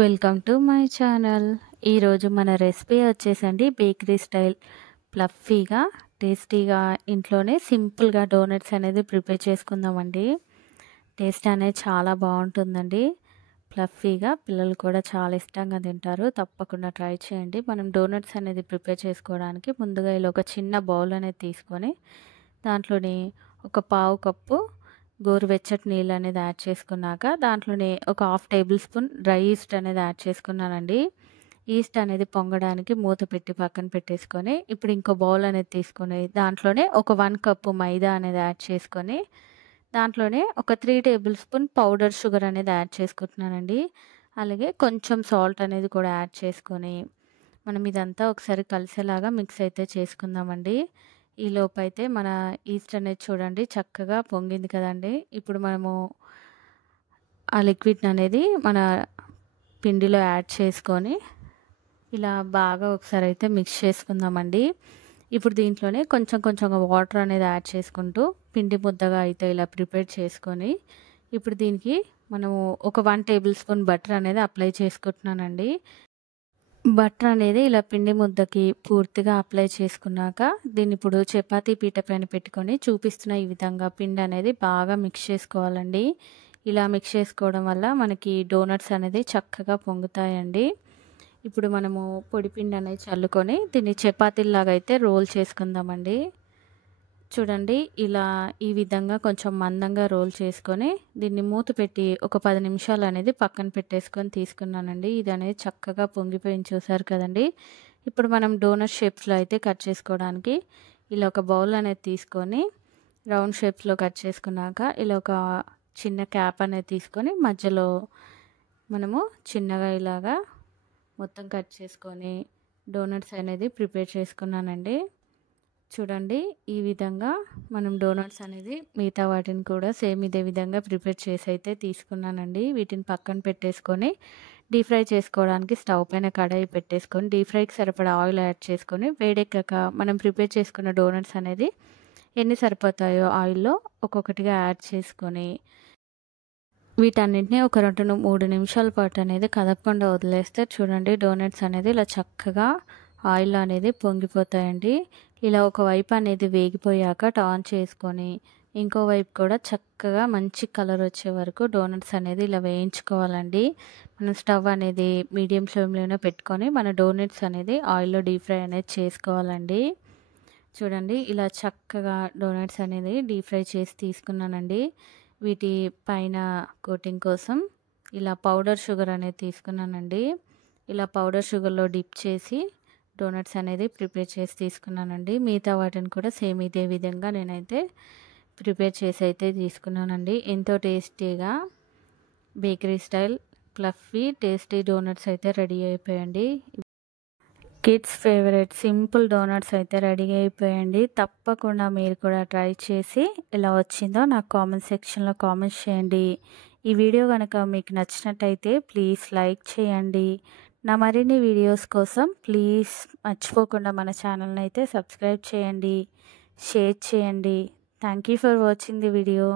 Welcome to my channel. ఈరోజు మన recipe వచ్చేసండి బేకరీ స్టైల్ ఫ్లఫీగా టేస్టీగా ఇంట్లోనే సింపుల్గా డోనట్స్ అనేది ప్రిపేర్ చేసుకుందామండి. టేస్ట్ అనేది చాలా బాగుంటుందండి. ఫ్లఫీగా పిల్లలు కూడా చాలా ఇష్టంగా తింటారు. తప్పకుండా ట్రై చేయండి. మనం డోనట్స్ అనేది ప్రిపేర్ చేసుకోవడానికి ముందుగా ఇలా ఒక చిన్న బౌల్ అనేది తీసుకొని దాంట్లోని ఒక పావు కప్పు గోరువెచ్చటి నీళ్ళు అనేది యాడ్ చేసుకున్నాక దాంట్లోనే ఒక half table spoon dry east అనేది యాడ్ చేసుకున్నానండి. ఈస్ట్ అనేది పొంగడానికి మూత పెట్టి పక్కన పెట్టేసుకొని ఇప్పుడు ఇంకో బౌల్ అనేది తీసుకొని దాంట్లోనే ఒక 1 కప్పు మైదా అనేది యాడ్ చేసుకొని దాంట్లోనే ఒక 3 టేబుల్ స్పూన్ పౌడర్ షుగర్ అనేది యాడ్ చేసుకుంటున్నానండి. అలాగే కొంచెం సాల్ట్ అనేది కూడా యాడ్ చేసుకొని మనం ఇదంతా ఒకసారి కలిసేలాగా మిక్స్ అయితే చేసుకుందామండి. ఈలోపైతే మన ఈస్ట్ అనేది చూడండి చక్కగా పొంగింది కదండి. ఇప్పుడు మనము ఆ లిక్విడ్ అనేది మన పిండిలో యాడ్ చేసుకొని ఇలా బాగా ఒకసారి అయితే మిక్స్ చేసుకుందామండి. ఇప్పుడు దీంట్లోనే కొంచెం కొంచెంగా వాటర్ అనేది యాడ్ చేసుకుంటూ పిండి ముద్దగా అయితే ఇలా ప్రిపేర్ చేసుకొని ఇప్పుడు దీనికి మనము ఒక 1 టేబుల్ స్పూన్ బటర్ అనేది అప్లై చేసుకుంటున్నానండి. బటర్ అనేది ఇలా పిండి ముద్దకి పూర్తిగా అప్లై చేసుకున్నాక దీన్ని ఇప్పుడు చపాతీ పీట పైన పెట్టుకొని చూపిస్తున్న ఈ విధంగా పిండి అనేది బాగా మిక్స్ చేసుకోవాలండి. ఇలా మిక్స్ చేసుకోవడం వల్ల మనకి డోనట్స్ అనేది చక్కగా పొంగుతాయండి. ఇప్పుడు మనము పొడి పిండి అనేది చల్లుకొని దీన్ని చపాతీలాగా అయితే రోల్ చేసుకుందామండి. చూడండి ఇలా ఈ విధంగా కొంచెం మందంగా రోల్ చేసుకొని దీన్ని మూత పెట్టి ఒక 10 నిమిషాలు అనేది పక్కన పెట్టేసుకొని తీసుకున్నానండి. ఇది అనేది చక్కగా పొంగిపోయింది చూసారు కదండి. ఇప్పుడు మనం డోనట్ షేప్స్లో అయితే కట్ చేసుకోవడానికి ఇలా ఒక బౌల్ అనేది తీసుకొని రౌండ్ షేప్స్లో కట్ చేసుకున్నాక ఇలా ఒక చిన్న క్యాప్ అనేది తీసుకొని మధ్యలో మనము చిన్నగా ఇలాగా మొత్తం కట్ చేసుకొని డోనట్స్ అనేది ప్రిపేర్ చేసుకున్నానండి. చూడండి ఈ విధంగా మనం డోనట్స్ అనేది మిగతా వాటిని కూడా సేమ్ ఇదే విధంగా ప్రిపేర్ చేసి అయితే తీసుకున్నానండి. వీటిని పక్కన పెట్టేసుకొని డీప్ ఫ్రై చేసుకోవడానికి స్టవ్ పైన కడాయి పెట్టేసుకొని డీప్ ఫ్రైకి సరిపడా ఆయిల్ యాడ్ చేసుకొని వేడెక్కాక మనం ప్రిపేర్ చేసుకున్న డోనట్స్ అనేది ఎన్ని సరిపోతాయో ఆయిల్లో ఒక్కొక్కటిగా యాడ్ చేసుకొని వీటన్నిటిని ఒక 2-3 నిమిషాల పాటు అనేది కదపకుండా వదిలేస్తే చూడండి డోనట్స్ అనేది ఇలా చక్కగా ఆయిల్ అనేది పొంగిపోతాయండి. ఇలా ఒక వైపు అనేది వేగిపోయాక టర్న్ చేసుకొని ఇంకో వైపు కూడా చక్కగా మంచి కలర్ వచ్చే వరకు డోనట్స్ అనేది ఇలా వేయించుకోవాలండి. మనం స్టవ్ అనేది మీడియం ఫ్లేమ్లోనే పెట్టుకొని మన డోనట్స్ అనేది ఆయిల్లో డీప్ ఫ్రై అనేది చేసుకోవాలండి. చూడండి ఇలా చక్కగా డోనట్స్ అనేది డీప్ ఫ్రై చేసి తీసుకున్నానండి. వీటి పైన కోటింగ్ కోసం ఇలా పౌడర్ షుగర్ అనేది తీసుకున్నానండి. ఇలా పౌడర్ షుగర్లో డిప్ చేసి డోనట్స్ అనేది ప్రిపేర్ చేసి తీసుకున్నానండి. మిగతా వాటిని కూడా సేమ్ ఇదే విధంగా నేనైతే ప్రిపేర్ చేసి అయితే తీసుకున్నానండి. ఎంతో టేస్టీగా bakery style fluffy tasty donuts అయితే రెడీ అయిపోయండి. కిడ్స్ ఫేవరెట్ సింపుల్ డోనట్స్ అయితే రెడీ అయిపోయండి. తప్పకుండా మీరు కూడా ట్రై చేసి ఎలా వచ్చిందో నాకు కామెంట్ సెక్షన్లో కామెంట్స్ చేయండి. ఈ వీడియో కనుక మీకు నచ్చినట్టయితే ప్లీజ్ లైక్ చేయండి. నా మరిన్ని వీడియోస్ కోసం ప్లీజ్ మర్చిపోకుండా మన ఛానల్ని అయితే సబ్స్క్రైబ్ చేయండి, షేర్ చేయండి. Thank you for watching the video.